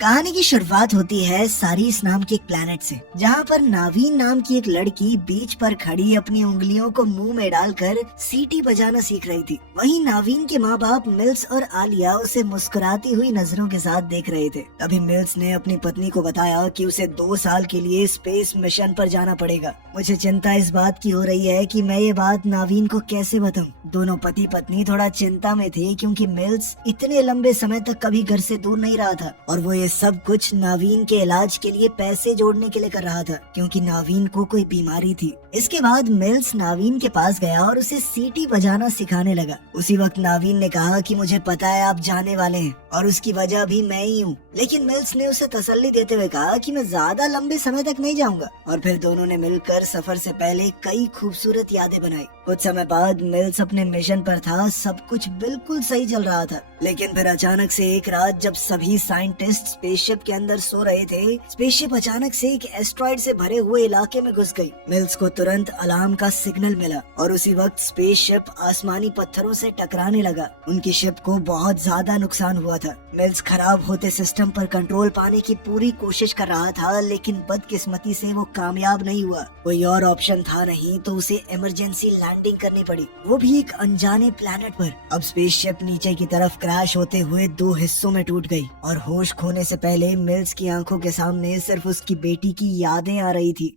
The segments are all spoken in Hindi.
कहानी की शुरुआत होती है सारिस नाम के एक प्लेनेट से, जहाँ पर नावीन नाम की एक लड़की बीच पर खड़ी अपनी उंगलियों को मुंह में डालकर सीटी बजाना सीख रही थी। वहीं नावीन के माँ बाप मिल्स और आलिया उसे मुस्कुराती हुई नजरों के साथ देख रहे थे। तभी मिल्स ने अपनी पत्नी को बताया कि उसे 2 साल के लिए स्पेस मिशन पर जाना पड़ेगा। मुझे चिंता इस बात की हो रही है कि मैं ये बात नावीन को कैसे बताऊं। दोनों पति पत्नी थोड़ा चिंता में थे, क्योंकि मिल्स इतने लंबे समय तक कभी घर से दूर नहीं रहा था और वो ये सब कुछ नावीन के इलाज के लिए पैसे जोड़ने के लिए कर रहा था, क्योंकि नावीन को कोई बीमारी थी। इसके बाद मिल्स नावीन के पास गया और उसे सीटी बजाना सिखाने लगा। उसी वक्त नावीन ने कहा कि मुझे पता है आप जाने वाले हैं और उसकी वजह भी मैं ही हूँ। लेकिन मिल्स ने उसे तसल्ली देते हुए कहा कि मैं ज्यादा लंबे समय तक नहीं जाऊंगा। और फिर दोनों ने मिलकर सफर से पहले कई खूबसूरत यादें बनाई। कुछ समय बाद मिल्स अपने मिशन पर था, सब कुछ बिल्कुल सही चल रहा था। लेकिन फिर अचानक से एक रात जब सभी साइंटिस्ट स्पेसशिप के अंदर सो रहे थे, स्पेसशिप अचानक से एक एस्ट्रॉइड से भरे हुए इलाके में घुस गई। मिल्स को तुरंत अलार्म का सिग्नल मिला और उसी वक्त स्पेसशिप आसमानी पत्थरों से टकराने लगा। उनकी शिप को बहुत ज्यादा नुकसान हुआ था। मिल्स खराब होते सिस्टम पर कंट्रोल पाने की पूरी कोशिश कर रहा था, लेकिन बदकिस्मती से वो कामयाब नहीं हुआ। कोई और ऑप्शन था नहीं, तो उसे इमरजेंसी लैंडिंग करनी पड़ी, वो भी एक अनजाने प्लेनेट पर। अब स्पेसशिप नीचे की तरफ क्रैश होते हुए 2 हिस्सों में टूट गई और होश खोने से पहले मिल्स की आंखों के सामने सिर्फ उसकी बेटी की यादें आ रही थी।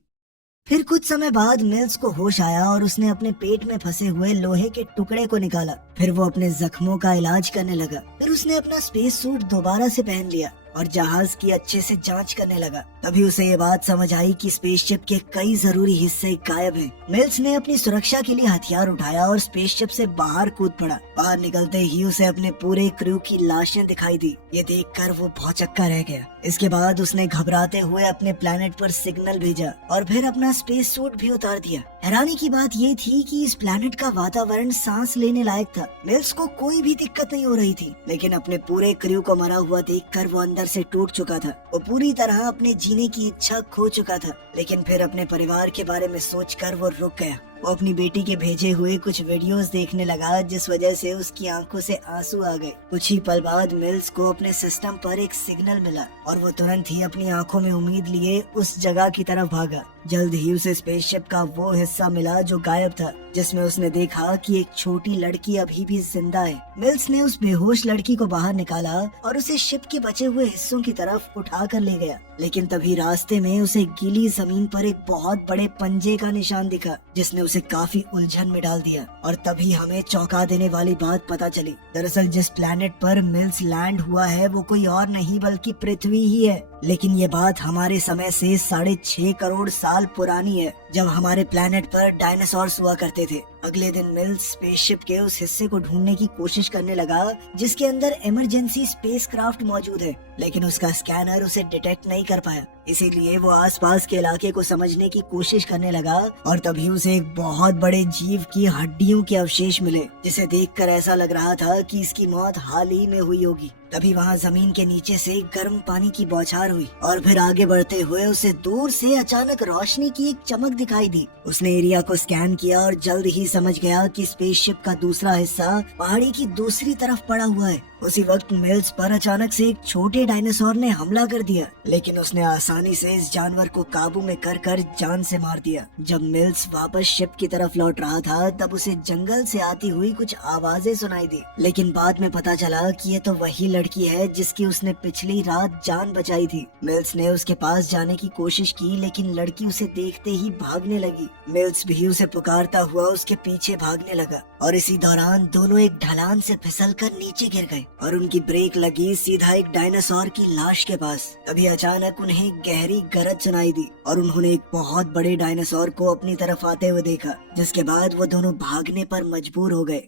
फिर कुछ समय बाद मिल्स को होश आया और उसने अपने पेट में फंसे हुए लोहे के टुकड़े को निकाला। फिर वो अपने जख्मों का इलाज करने लगा। फिर उसने अपना स्पेस सूट दोबारा से पहन लिया और जहाज की अच्छे से जांच करने लगा। तभी उसे ये बात समझ आई कि स्पेसशिप के कई जरूरी हिस्से गायब हैं। मिल्स ने अपनी सुरक्षा के लिए हथियार उठाया और स्पेसशिप से बाहर कूद पड़ा। बाहर निकलते ही उसे अपने पूरे क्रू की लाशें दिखाई दी। ये देखकर वो भौचक्का रह गया। इसके बाद उसने घबराते हुए अपने प्लेनेट पर सिग्नल भेजा और फिर अपना स्पेस सूट भी उतार दिया। हैरानी की बात ये थी कि इस प्लेनेट का वातावरण सांस लेने लायक था। मिल्स को कोई भी दिक्कत नहीं हो रही थी, लेकिन अपने पूरे क्रू को मरा हुआ देखकर वो अंदर से टूट चुका था। वो पूरी तरह अपने जीने की इच्छा खो चुका था। लेकिन फिर अपने परिवार के बारे में सोचकर वो रुक गया। वो अपनी बेटी के भेजे हुए कुछ वीडियोस देखने लगा, जिस वजह से उसकी आंखों से आंसू आ गए। कुछ ही पल बाद मिल्स को अपने सिस्टम पर एक सिग्नल मिला और वो तुरंत ही अपनी आंखों में उम्मीद लिए उस जगह की तरफ भागा। जल्द ही उसे स्पेसशिप का वो हिस्सा मिला जो गायब था, जिसमें उसने देखा कि एक छोटी लड़की अभी भी जिंदा है। मिल्स ने उस बेहोश लड़की को बाहर निकाला और उसे शिप के बचे हुए हिस्सों की तरफ उठा कर ले गया। लेकिन तभी रास्ते में उसे गीली जमीन पर एक बहुत बड़े पंजे का निशान दिखा, जिसने उसे काफी उलझन में डाल दिया। और तभी हमें चौंका देने वाली बात पता चली। दरअसल जिस प्लेनेट पर मिल्स लैंड हुआ है वो कोई और नहीं बल्कि पृथ्वी ही है। लेकिन ये बात हमारे समय से 6.5 करोड़ साल पुरानी है, जब हमारे प्लेनेट पर डायनासोर्स हुआ करते थे। अगले दिन मिल्स स्पेसशिप के उस हिस्से को ढूंढने की कोशिश करने लगा जिसके अंदर इमरजेंसी स्पेसक्राफ्ट मौजूद है, लेकिन उसका स्कैनर उसे डिटेक्ट नहीं कर पाया। इसीलिए वो आसपास के इलाके को समझने की कोशिश करने लगा और तभी उसे एक बहुत बड़े जीव की हड्डियों के अवशेष मिले, जिसे देखकर ऐसा लग रहा था कि इसकी मौत हाल ही में हुई होगी। तभी वहाँ जमीन के नीचे से गर्म पानी की बौछार हुई और फिर आगे बढ़ते हुए उसे दूर से अचानक रोशनी की एक चमक दिखाई दी। उसने एरिया को स्कैन किया और जल्द ही समझ गया कि स्पेसशिप का दूसरा हिस्सा पहाड़ी की दूसरी तरफ पड़ा हुआ है। उसी वक्त मिल्स पर अचानक से एक छोटे डायनासोर ने हमला कर दिया, लेकिन उसने आसानी से इस जानवर को काबू में कर जान से मार दिया। जब मिल्स वापस शिप की तरफ लौट रहा था, तब उसे जंगल से आती हुई कुछ आवाजें सुनाई दी। लेकिन बाद में पता चला कि ये तो वही लड़की है जिसकी उसने पिछली रात जान बचाई थी। मिल्स ने उसके पास जाने की कोशिश की, लेकिन लड़की उसे देखते ही भागने लगी। मिल्स भी उसे पुकारता हुआ उसके पीछे भागने लगा और इसी दौरान दोनों एक ढलान से फिसलकर नीचे गिर गए और उनकी ब्रेक लगी सीधा एक डायनासोर की लाश के पास। तभी अचानक उन्हें गहरी गरज सुनाई दी और उन्होंने एक बहुत बड़े डायनासोर को अपनी तरफ आते हुए देखा, जिसके बाद वो दोनों भागने पर मजबूर हो गए।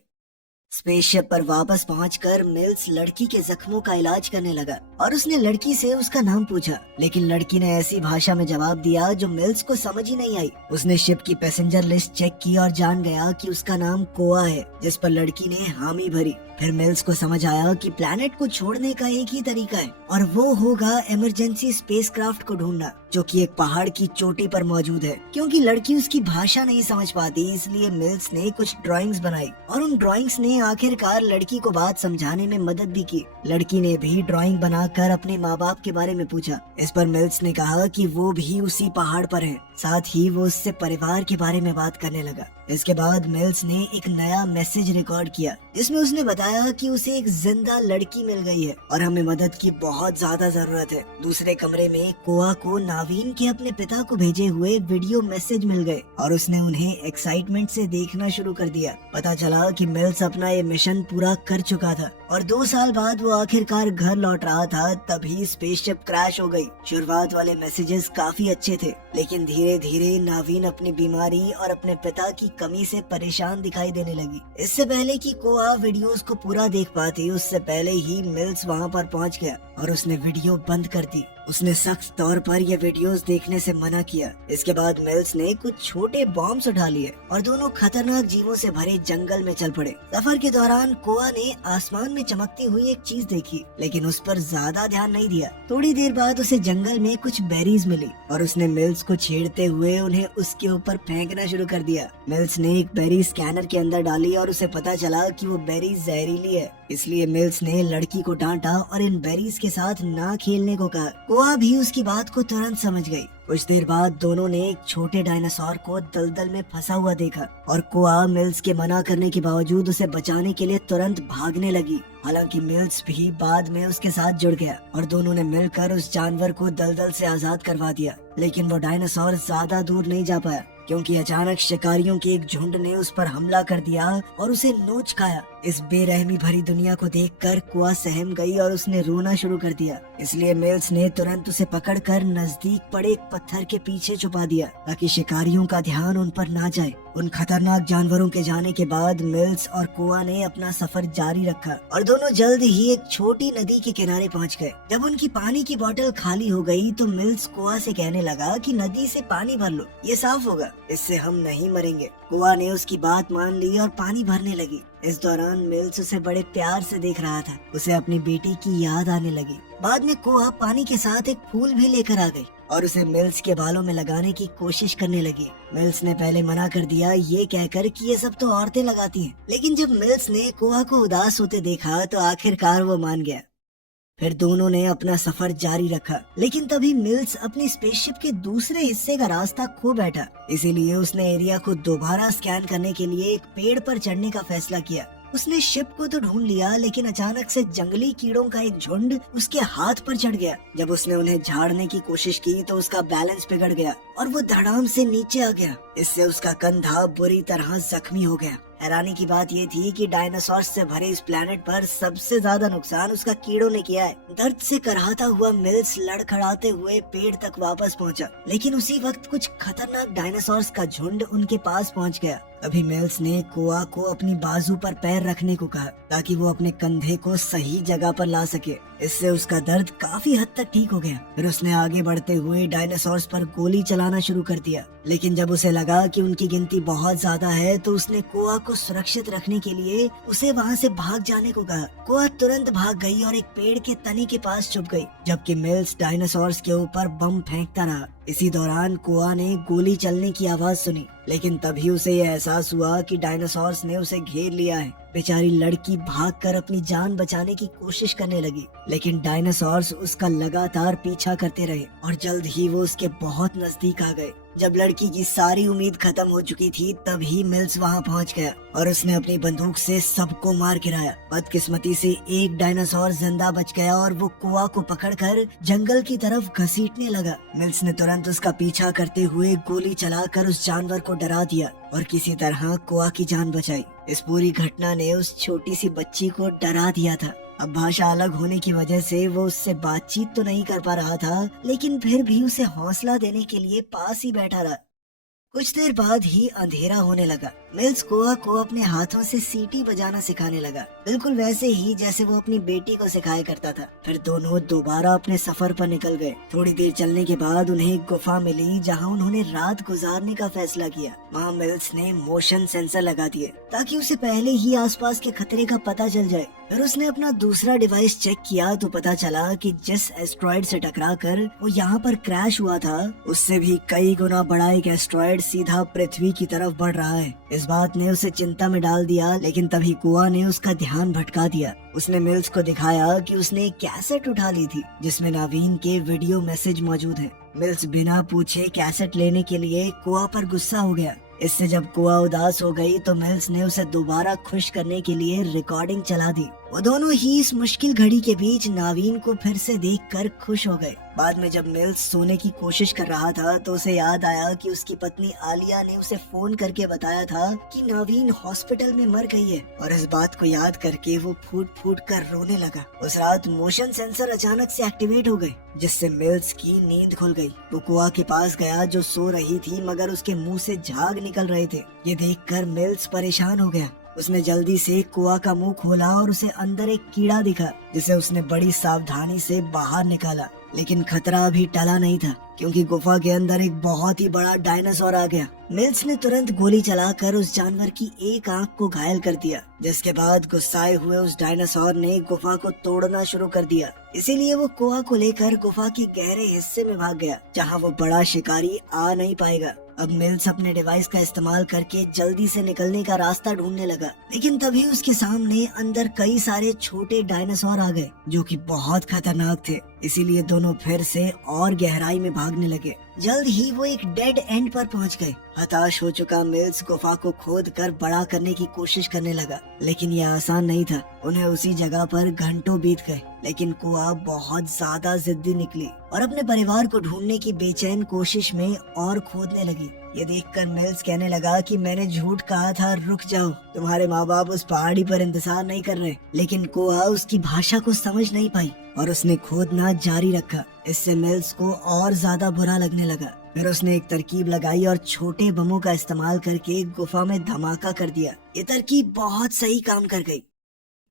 स्पेसशिप पर वापस पहुंचकर मिल्स लड़की के जख्मों का इलाज करने लगा और उसने लड़की से उसका नाम पूछा, लेकिन लड़की ने ऐसी भाषा में जवाब दिया जो मिल्स को समझ ही नहीं आई। उसने शिप की पैसेंजर लिस्ट चेक की और जान गया कि उसका नाम कोआ है, जिस पर लड़की ने हामी भरी। फिर मिल्स को समझ आया कि प्लेनेट को छोड़ने का एक ही तरीका है और वो होगा इमरजेंसी स्पेसक्राफ्ट को ढूंढना, जो कि एक पहाड़ की चोटी पर मौजूद है। क्योंकि लड़की उसकी भाषा नहीं समझ पाती, इसलिए मिल्स ने कुछ ड्राइंग्स बनाई और उन ड्राइंग्स ने आखिरकार लड़की को बात समझाने में मदद भी की। लड़की ने भी ड्राइंग बना कर अपने माँ बाप के बारे में पूछा। इस पर मिल्स ने कहा कि वो भी उसी पहाड़ पर है। साथ ही वो उससे परिवार के बारे में बात करने लगा। इसके बाद मिल्स ने एक नया मैसेज रिकॉर्ड किया जिसमें उसने बताया कि उसे एक जिंदा लड़की मिल गई है और हमें मदद की बहुत ज्यादा जरूरत है। दूसरे कमरे में कोआ को नावीन के अपने पिता को भेजे हुए वीडियो मैसेज मिल गए और उसने उन्हें एक्साइटमेंट से देखना शुरू कर दिया। पता चला कि मिल्स अपना ये मिशन पूरा कर चुका था और 2 साल बाद वो आखिरकार घर लौट रहा था, तभी स्पेसशिप क्रैश हो गई। शुरुआत वाले मैसेजेस काफी अच्छे थे, लेकिन धीरे धीरे नावीन अपनी बीमारी और अपने पिता की कमी से परेशान दिखाई देने लगी। इससे पहले कि कोआ वीडियोस को पूरा देख पाती, उससे पहले ही मिल्स वहाँ पर पहुँच गया और उसने वीडियो बंद कर दी। उसने सख्त तौर पर ये वीडियोस देखने से मना किया। इसके बाद मिल्स ने कुछ छोटे बॉम्ब्स उठा लिए और दोनों खतरनाक जीवों से भरे जंगल में चल पड़े। सफर के दौरान कोआ ने आसमान में चमकती हुई एक चीज देखी, लेकिन उस पर ज्यादा ध्यान नहीं दिया। थोड़ी देर बाद उसे जंगल में कुछ बेरीज मिली और उसने मिल्स को छेड़ते हुए उन्हें उसके ऊपर फेंकना शुरू कर दिया। मिल्स ने एक बेरी स्कैनर के अंदर डाली और उसे पता चला कि वो बेरी जहरीली है। इसलिए मिल्स ने लड़की को डांटा और इन बेरीज के साथ ना खेलने को कहा। कोआ भी उसकी बात को तुरंत समझ गई। कुछ देर बाद दोनों ने एक छोटे डायनासोर को दलदल में फंसा हुआ देखा और कोआ मिल्स के मना करने के बावजूद उसे बचाने के लिए तुरंत भागने लगी। हालांकि मिल्स भी बाद में उसके साथ जुड़ गया और दोनों ने मिलकर उस जानवर को दलदल से आजाद करवा दिया। लेकिन वो डायनासोर ज्यादा दूर नहीं जा पाया क्योंकि अचानक शिकारियों के एक झुंड ने उस पर हमला कर दिया और उसे नोच खाया। इस बेरहमी भरी दुनिया को देखकर कोआ सहम गई और उसने रोना शुरू कर दिया। इसलिए मिल्स ने तुरंत उसे पकड़कर नजदीक पड़े एक पत्थर के पीछे छुपा दिया ताकि शिकारियों का ध्यान उन पर ना जाए। उन खतरनाक जानवरों के जाने के बाद मिल्स और कोआ ने अपना सफर जारी रखा और दोनों जल्द ही एक छोटी नदी के किनारे पहुंच गए। जब उनकी पानी की बोतल खाली हो गई तो मिल्स कोआ से कहने लगा कि नदी से पानी भर लो, ये साफ होगा, इससे हम नहीं मरेंगे। कोआ ने उसकी बात मान ली और पानी भरने लगी। इस दौरान मिल्स उसे बड़े प्यार से देख रहा था। उसे अपनी बेटी की याद आने लगी। बाद में कोआ पानी के साथ एक फूल भी लेकर आ गई और उसे मिल्स के बालों में लगाने की कोशिश करने लगी। मिल्स ने पहले मना कर दिया, ये कहकर कि ये सब तो औरतें लगाती हैं। लेकिन जब मिल्स ने कोआ को उदास होते देखा तो आखिरकार वो मान गया। फिर दोनों ने अपना सफर जारी रखा, लेकिन तभी मिल्स अपनी स्पेसशिप के दूसरे हिस्से का रास्ता खो बैठा। इसीलिए उसने एरिया को दोबारा स्कैन करने के लिए एक पेड़ पर चढ़ने का फैसला किया। उसने शिप को तो ढूंढ लिया, लेकिन अचानक से जंगली कीड़ों का एक झुंड उसके हाथ पर चढ़ गया। जब उसने उन्हें झाड़ने की कोशिश की तो उसका बैलेंस बिगड़ गया और वो धड़ाम से नीचे आ गया। इससे उसका कंधा बुरी तरह जख्मी हो गया। हैरानी की बात ये थी कि डायनासोर से भरे इस प्लेनेट पर सबसे ज्यादा नुकसान उसका कीड़ों ने किया है। दर्द से कराहता हुआ मिल्स लड़खड़ाते हुए पेड़ तक वापस पहुंचा, लेकिन उसी वक्त कुछ खतरनाक डायनासोर्स का झुंड उनके पास पहुंच गया। अभी मिल्स ने कोआ को अपनी बाजू पर पैर रखने को कहा ताकि वो अपने कंधे को सही जगह पर ला सके। इससे उसका दर्द काफी हद तक ठीक हो गया। फिर उसने आगे बढ़ते हुए डायनासोर्स पर गोली चलाना शुरू कर दिया, लेकिन जब उसे लगा कि उनकी गिनती बहुत ज्यादा है तो उसने कोआ को सुरक्षित रखने के लिए उसे वहाँ से भाग जाने को कहा। कोआ तुरंत भाग गई और एक पेड़ के तने के पास छुप गई, जबकि मिल्स डायनासोर्स के ऊपर बम फेंकता रहा। इसी दौरान कोआ ने गोली चलने की आवाज सुनी, लेकिन तभी उसे यह एहसास हुआ कि डायनासोर्स ने उसे घेर लिया है। बेचारी लड़की भागकर अपनी जान बचाने की कोशिश करने लगी, लेकिन डायनासोर्स उसका लगातार पीछा करते रहे और जल्द ही वो उसके बहुत नजदीक आ गए। जब लड़की की सारी उम्मीद खत्म हो चुकी थी तभी मिल्स वहाँ पहुँच गया और उसने अपनी बंदूक से सबको मार गिराया। बदकिस्मती से एक डायनासोर जिंदा बच गया और वो कोआ को पकड़कर जंगल की तरफ घसीटने लगा। मिल्स ने तुरंत उसका पीछा करते हुए गोली चलाकर उस जानवर को डरा दिया और किसी तरह कोआ की जान बचाई। इस पूरी घटना ने उस छोटी सी बच्ची को डरा दिया था। अब भाषा अलग होने की वजह से वो उससे बातचीत तो नहीं कर पा रहा था, लेकिन फिर भी उसे हौसला देने के लिए पास ही बैठा रहा। कुछ देर बाद ही अंधेरा होने लगा। मिल्स कोआ को अपने हाथों से सीटी बजाना सिखाने लगा, बिल्कुल वैसे ही जैसे वो अपनी बेटी को सिखाया करता था। फिर दोनों दोबारा अपने सफर पर निकल गए। थोड़ी देर चलने के बाद उन्हें एक गुफा मिली जहाँ उन्होंने रात गुजारने का फैसला किया। वहाँ मिल्स ने मोशन सेंसर लगा दिए ताकि उसे पहले ही आसपास के खतरे का पता चल जाए। फिर उसने अपना दूसरा डिवाइस चेक किया तो पता चला कि जिस एस्ट्रॉइड से टकराकर वो यहाँ पर क्रैश हुआ था, उससे भी कई गुना बड़ा एक एस्ट्रॉइड सीधा पृथ्वी की तरफ बढ़ रहा है। इस इस बात ने उसे चिंता में डाल दिया, लेकिन तभी कुआ ने उसका ध्यान भटका दिया। उसने मिल्स को दिखाया कि उसने एक कैसेट उठा ली थी जिसमें नावीन के वीडियो मैसेज मौजूद है। मिल्स बिना पूछे कैसेट लेने के लिए कुआ पर गुस्सा हो गया। इससे जब कुआ उदास हो गई तो मिल्स ने उसे दोबारा खुश करने के लिए रिकॉर्डिंग चला दी। वो दोनों ही इस मुश्किल घड़ी के बीच नावीन को फिर से देखकर खुश हो गए। बाद में जब मिल्स सोने की कोशिश कर रहा था तो उसे याद आया कि उसकी पत्नी आलिया ने उसे फोन करके बताया था कि नावीन हॉस्पिटल में मर गई है, और इस बात को याद करके वो फूट फूट कर रोने लगा। उस रात मोशन सेंसर अचानक से एक्टिवेट हो गए, जिससे मिल्स की नींद खुल गई। वो कुआ के पास गया जो सो रही थी, मगर उसके मुंह से झाग निकल रहे थे। ये देखकर मिल्स परेशान हो गया। उसने जल्दी से कुआ का मुंह खोला और उसे अंदर एक कीड़ा दिखा, जिसे उसने बड़ी सावधानी से बाहर निकाला। लेकिन खतरा अभी टला नहीं था, क्योंकि गुफा के अंदर एक बहुत ही बड़ा डायनासोर आ गया। मिल्स ने तुरंत गोली चलाकर उस जानवर की एक आंख को घायल कर दिया, जिसके बाद गुस्साए हुए उस डायनासोर ने गुफा को तोड़ना शुरू कर दिया। इसीलिए वो कुआ को लेकर गुफा के गहरे हिस्से में भाग गया, जहाँ वो बड़ा शिकारी आ नहीं पाएगा। अब मिल्स अपने डिवाइस का इस्तेमाल करके जल्दी से निकलने का रास्ता ढूंढने लगा, लेकिन तभी उसके सामने अंदर कई सारे छोटे डायनासोर आ गए, जो कि बहुत खतरनाक थे। इसीलिए दोनों फिर से और गहराई में भागने लगे। जल्द ही वो एक डेड एंड पर पहुंच गए। हताश हो चुका मिल्स गुफा को खोद कर बड़ा करने की कोशिश करने लगा, लेकिन यह आसान नहीं था। उन्हें उसी जगह पर घंटों बीत गए, लेकिन कुआ बहुत ज्यादा जिद्दी निकली और अपने परिवार को ढूंढने की बेचैन कोशिश में और खोदने लगी। ये देखकर मिल्स कहने लगा कि मैंने झूठ कहा था, रुक जाओ, तुम्हारे माँ बाप उस पहाड़ी पर इंतजार नहीं कर रहे। लेकिन कुआ उसकी भाषा को समझ नहीं पाई और उसने खोदना जारी रखा। इससे मिल्स को और ज्यादा बुरा लगने लगा। फिर उसने एक तरकीब लगाई और छोटे बमों का इस्तेमाल करके गुफा में धमाका कर दिया। ये तरकीब बहुत सही काम कर गई।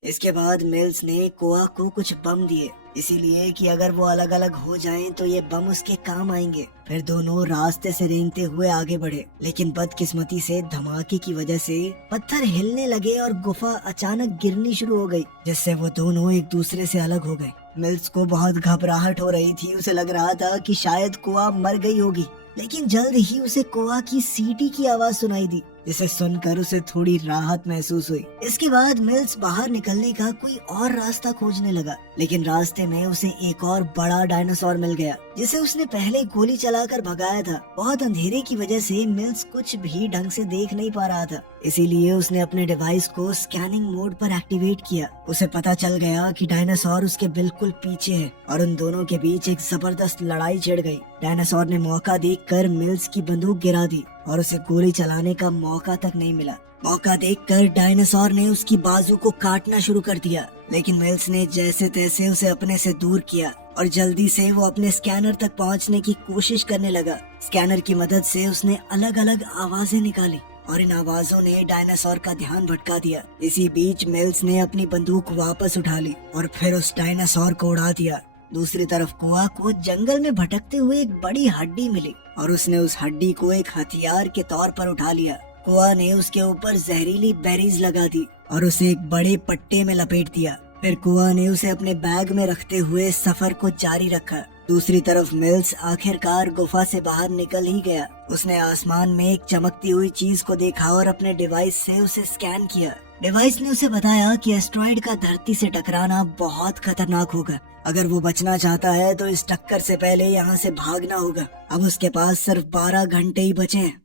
इसके बाद मिल्स ने कुआ को कुछ बम दिए, इसीलिए कि अगर वो अलग अलग हो जाएं तो ये बम उसके काम आएंगे। फिर दोनों रास्ते से रेंगते हुए आगे बढ़े, लेकिन बदकिस्मती से धमाके की वजह से पत्थर हिलने लगे और गुफा अचानक गिरनी शुरू हो गई, जिससे वो दोनों एक दूसरे से अलग हो गए। मिल्स को बहुत घबराहट हो रही थी। उसे लग रहा था कि शायद कुआ मर गई होगी, लेकिन जल्द ही उसे कुआ की सीटी की आवाज सुनाई दी, जिसे सुनकर उसे थोड़ी राहत महसूस हुई। इसके बाद मिल्स बाहर निकलने का कोई और रास्ता खोजने लगा, लेकिन रास्ते में उसे एक और बड़ा डायनासोर मिल गया, जिसे उसने पहले गोली चलाकर भगाया था। बहुत अंधेरे की वजह से मिल्स कुछ भी ढंग से देख नहीं पा रहा था, इसीलिए उसने अपने डिवाइस को स्कैनिंग मोड पर एक्टिवेट किया। उसे पता चल गया कि डायनासोर उसके बिल्कुल पीछे है और उन दोनों के बीच एक जबरदस्त लड़ाई छिड़ गई। डायनासोर ने मौका देखकर मिल्स की बंदूक गिरा दी और उसे गोली चलाने का मौका तक नहीं मिला। मौका देखकर डायनासोर ने उसकी बाजू को काटना शुरू कर दिया, लेकिन मिल्स ने जैसे तैसे उसे अपने से दूर किया और जल्दी से वो अपने स्कैनर तक पहुंचने की कोशिश करने लगा। स्कैनर की मदद से उसने अलग अलग आवाजें निकाली और इन आवाजों ने डायनासोर का ध्यान भटका दिया। इसी बीच मिल्स ने अपनी बंदूक वापस उठा ली और फिर उस डायनासोर को उड़ा दिया। दूसरी तरफ कुआ को जंगल में भटकते हुए एक बड़ी हड्डी मिली और उसने उस हड्डी को एक हथियार के तौर पर उठा लिया। कुआ ने उसके ऊपर जहरीली बेरीज लगा दी और उसे एक बड़े पट्टे में लपेट दिया। फिर कुआ ने उसे अपने बैग में रखते हुए सफर को जारी रखा। दूसरी तरफ मिल्स आखिरकार गुफा से बाहर निकल ही गया। उसने आसमान में एक चमकती हुई चीज को देखा और अपने डिवाइस से उसे स्कैन किया। डिवाइस ने उसे बताया कि एस्ट्रॉइड का धरती से टकराना बहुत खतरनाक होगा। अगर वो बचना चाहता है तो इस टक्कर से पहले यहाँ से भागना होगा। अब उसके पास सिर्फ 12 घंटे ही बचे हैं।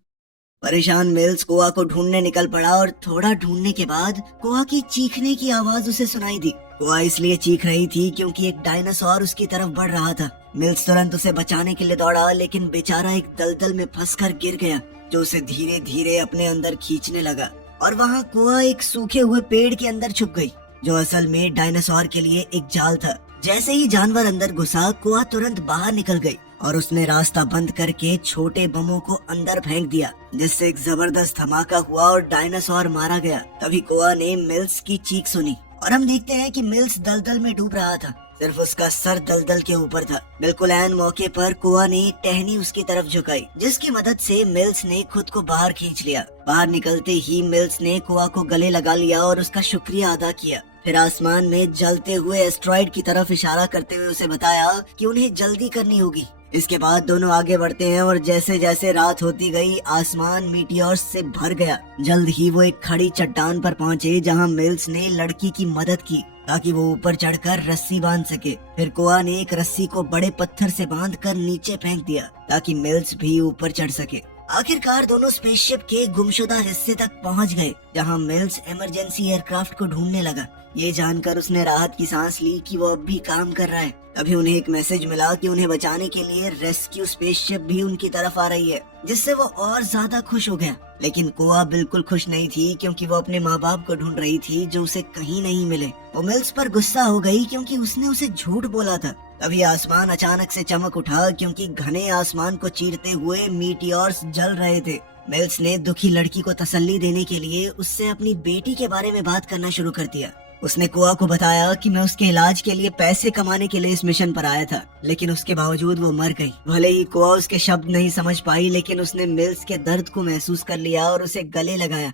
परेशान मिल्स कुआ को ढूंढने निकल पड़ा और थोड़ा ढूंढने के बाद कुआ की चीखने की आवाज उसे सुनाई दी। कुआ इसलिए चीख रही थी क्योंकि एक डायनासोर उसकी तरफ बढ़ रहा था। मिल्स तुरंत उसे बचाने के लिए दौड़ा, लेकिन बेचारा एक दलदल में फंसकर गिर गया, जो उसे धीरे धीरे अपने अंदर खींचने लगा और वहाँ कुआ एक सूखे हुए पेड़ के अंदर छुप गई, जो असल में डायनासोर के लिए एक जाल था। जैसे ही जानवर अंदर घुसा, कुआ तुरंत बाहर निकल गई और उसने रास्ता बंद करके छोटे बमों को अंदर फेंक दिया, जिससे एक जबरदस्त धमाका हुआ और डायनासोर मारा गया। तभी कुआ ने मिल्स की चीख सुनी और हम देखते हैं कि मिल्स दलदल में डूब रहा था। सिर्फ उसका सर दलदल के ऊपर था। बिल्कुल ऐन मौके पर कुआ ने टहनी उसकी तरफ झुकाई, जिसकी मदद से मिल्स ने खुद को बाहर खींच लिया। बाहर निकलते ही मिल्स ने कुआ को गले लगा लिया और उसका शुक्रिया अदा किया। फिर आसमान में जलते हुए एस्ट्रॉइड की तरफ इशारा करते हुए उसे बताया कि उन्हें जल्दी करनी होगी, इसके बाद दोनों आगे बढ़ते हैं और जैसे जैसे रात होती गई आसमान मीटियोर्स से भर गया। जल्द ही वो एक खड़ी चट्टान पर पहुंचे जहां मिल्स ने लड़की की मदद की ताकि वो ऊपर चढ़कर रस्सी बांध सके। फिर कोआ ने एक रस्सी को बड़े पत्थर से बांधकर नीचे फेंक दिया ताकि मिल्स भी ऊपर चढ़ सके। आखिरकार दोनों स्पेसशिप के गुमशुदा हिस्से तक पहुंच गए जहां मिल्स इमरजेंसी एयरक्राफ्ट को ढूंढने लगा। ये जानकर उसने राहत की सांस ली कि वो अब भी काम कर रहा है। तभी उन्हें एक मैसेज मिला कि उन्हें बचाने के लिए रेस्क्यू स्पेसशिप भी उनकी तरफ आ रही है, जिससे वो और ज्यादा खुश हो गया। लेकिन कोआ बिल्कुल खुश नहीं थी क्योंकि वो अपने माँ बाप को ढूंढ रही थी जो उसे कहीं नहीं मिले। वो मिल्स पर गुस्सा हो गई क्योंकि उसने उसे झूठ बोला था। तभी आसमान अचानक से चमक उठा क्योंकि घने आसमान को चीरते हुए मीटियोर्स जल रहे थे। मिल्स ने दुखी लड़की को तसल्ली देने के लिए उससे अपनी बेटी के बारे में बात करना शुरू कर दिया। उसने कोआ को बताया कि मैं उसके इलाज के लिए पैसे कमाने के लिए इस मिशन पर आया था, लेकिन उसके बावजूद वो मर गई। भले ही कोआ उसके शब्द नहीं समझ पाई, लेकिन उसने मिल्स के दर्द को महसूस कर लिया और उसे गले लगाया।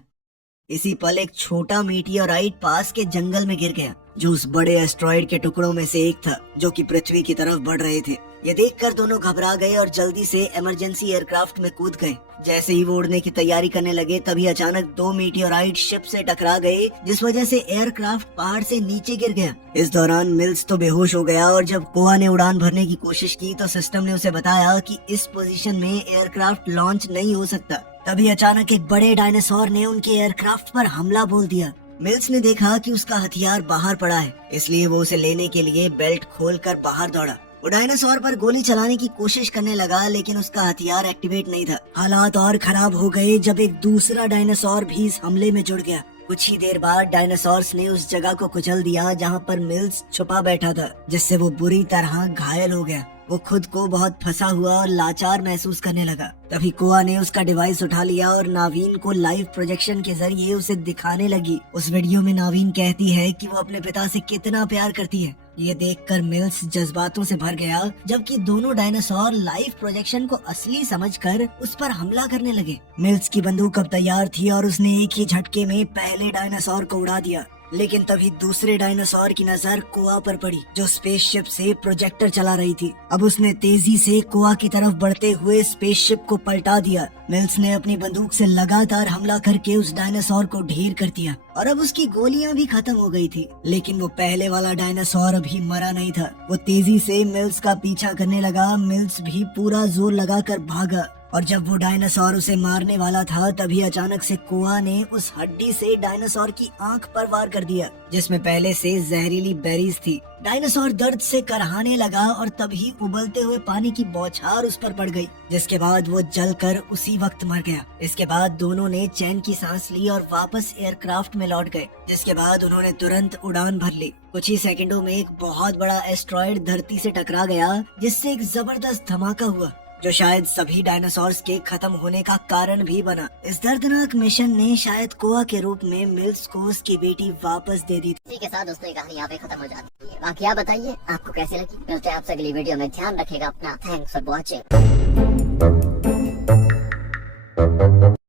इसी पल एक छोटा मीटियोराइट पास के जंगल में गिर गया, जो उस बड़े एस्ट्रॉइड के टुकड़ों में से एक था जो कि पृथ्वी की तरफ बढ़ रहे थे। ये देखकर दोनों घबरा गए और जल्दी से इमरजेंसी एयरक्राफ्ट में कूद गए। जैसे ही वो उड़ने की तैयारी करने लगे तभी अचानक दो मीटियोराइट शिप से टकरा गए, जिस वजह से एयरक्राफ्ट पहाड़ से नीचे गिर गया। इस दौरान मिल्स तो बेहोश हो गया और जब कोआ ने उड़ान भरने की कोशिश की तो सिस्टम ने उसे बताया कि इस पोजीशन में एयरक्राफ्ट लॉन्च नहीं हो सकता। तभी अचानक एक बड़े डायनासोर ने उनके एयरक्राफ्ट पर हमला बोल दिया। मिल्स ने देखा कि उसका हथियार बाहर पड़ा है, इसलिए वो उसे लेने के लिए बेल्ट खोलकर बाहर दौड़ा। वो डायनासोर पर गोली चलाने की कोशिश करने लगा, लेकिन उसका हथियार एक्टिवेट नहीं था। हालात और खराब हो गए जब एक दूसरा डायनासोर भी इस हमले में जुड़ गया। कुछ ही देर बाद डायनासोर्स ने उस जगह को कुचल दिया जहां पर मिल्स छुपा बैठा था, जिससे वो बुरी तरह घायल हो गया। वो खुद को बहुत फंसा हुआ और लाचार महसूस करने लगा। तभी कोआ ने उसका डिवाइस उठा लिया और नावीन को लाइव प्रोजेक्शन के जरिए उसे दिखाने लगी। उस वीडियो में नावीन कहती है कि वो अपने पिता से कितना प्यार करती है। ये देखकर मिल्स जज्बातों से भर गया, जबकि दोनों डायनासोर लाइव प्रोजेक्शन को असली समझकर उस पर हमला करने लगे। मिल्स की बंदूक अब तैयार थी और उसने एक ही झटके में पहले डायनासोर को उड़ा दिया। लेकिन तभी दूसरे डायनासोर की नजर कोआ पर पड़ी, जो स्पेसशिप से प्रोजेक्टर चला रही थी। अब उसने तेजी से कोआ की तरफ बढ़ते हुए स्पेसशिप को पलटा दिया। मिल्स ने अपनी बंदूक से लगातार हमला करके उस डायनासोर को ढेर कर दिया और अब उसकी गोलियां भी खत्म हो गई थी। लेकिन वो पहले वाला डायनासोर अभी मरा नहीं था। वो तेजी से मिल्स का पीछा करने लगा। मिल्स भी पूरा जोर लगाकर भागा और जब वो डायनासोर उसे मारने वाला था तभी अचानक से कोआ ने उस हड्डी से डायनासोर की आंख पर वार कर दिया, जिसमें पहले से जहरीली बेरीज थी। डायनासोर दर्द से करहाने लगा और तभी उबलते हुए पानी की बौछार उस पर पड़ गई, जिसके बाद वो जलकर उसी वक्त मर गया। इसके बाद दोनों ने चैन की सांस ली और वापस एयरक्राफ्ट में लौट गए, जिसके बाद उन्होंने तुरंत उड़ान भर ली। कुछ ही सेकंडों में एक बहुत बड़ा एस्ट्रॉइड धरती से टकरा गया, जिससे एक जबरदस्त धमाका हुआ जो शायद सभी डायनासोर्स के खत्म होने का कारण भी बना। इस दर्दनाक मिशन ने शायद कोआ के रूप में मिल्स को उसकी बेटी वापस दे दी। इसी के साथ दोस्तों ये कहानी यहाँ पे खत्म हो जाती है। बाकी आप बताइए आपको कैसी लगी। मिलते हैं आपसे अगली वीडियो में। ध्यान रखिएगा अपना। Thanks for watching.